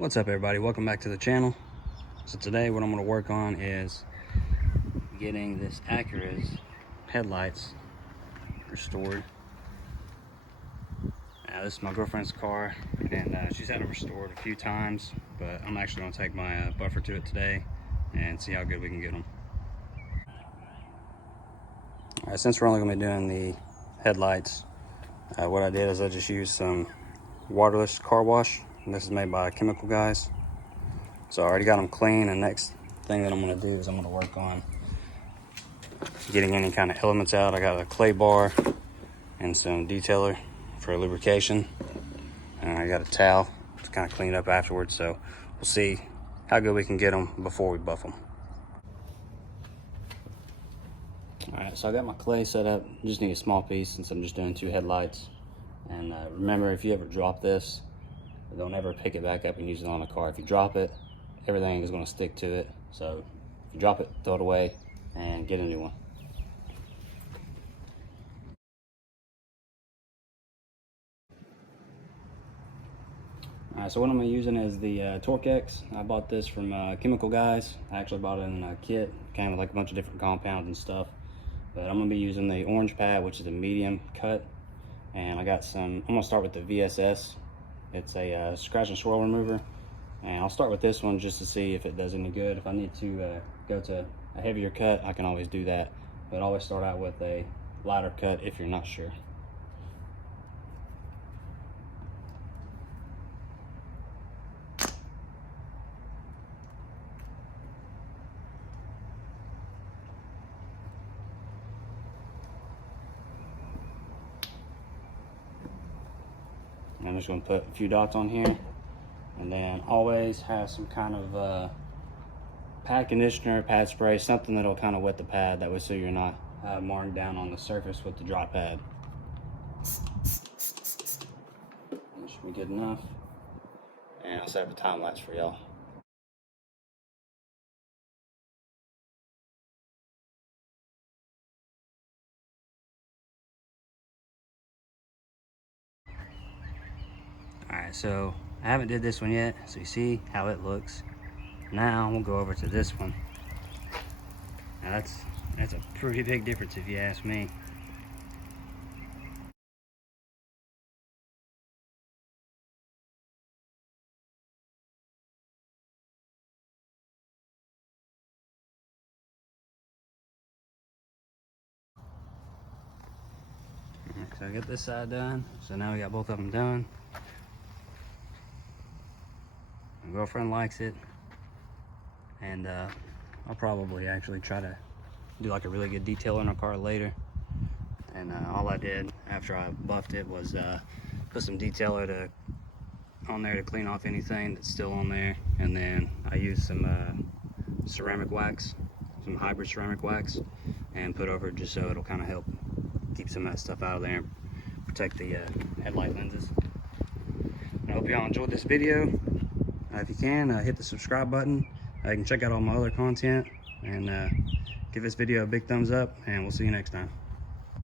What's up, everybody? Welcome back to the channel. So today what I'm going to work on is getting this Acura's headlights restored. This is my girlfriend's car, and she's had it restored a few times, but I'm actually going to take my buffer to it today and see how good we can get them. Alright, since we're only going to be doing the headlights, what I did is I just used some waterless car wash, and this is made by Chemical Guys. So I already got them clean, and next thing that I'm going to do is I'm going to work on getting any kind of elements out. I got a clay bar and some detailer for lubrication, and I got a towel to kind of clean up afterwards. So we'll see how good we can get them before we buff them. Alright, so I got my clay set up. Just need a small piece since I'm just doing 2 headlights. And remember, if you ever drop this, don't ever pick it back up and use it on the car. If you drop it, everything is going to stick to it. So if you drop it, throw it away and get a new one. Alright, so what I'm using is the Torque X. I bought this from Chemical Guys. I actually bought it in a kit. It came with like a bunch of different compounds and stuff. But I'm going to be using the orange pad, which is a medium cut. And I got some, I'm going to start with the VSS. It's a scratch and swirl remover. And I'll start with this one just to see if it does any good. If I need to go to a heavier cut, I can always do that. But always start out with a lighter cut if you're not sure. I'm just going to put a few dots on here, and then always have some kind of pad conditioner, pad spray, something that'll kind of wet the pad, that way so you're not marring down on the surface with the dry pad. That should be good enough, and I'll set up a time lapse for y'all. Alright, so I haven't did this one yet, so you see how it looks. Now we'll go over to this one. Now that's a pretty big difference if you ask me. So I got this side done, so now we got both of them done. My girlfriend likes it, and I'll probably actually try to do like a really good detail on our car later. And all I did after I buffed it was put some detailer on there to clean off anything that's still on there, and then I used some ceramic wax, some hybrid ceramic wax, and put over it just so it'll kind of help keep some of that stuff out of there and protect the headlight lenses. I hope y'all enjoyed this video. If you can, hit the subscribe button. You can check out all my other content, and give this video a big thumbs up, and we'll see you next time.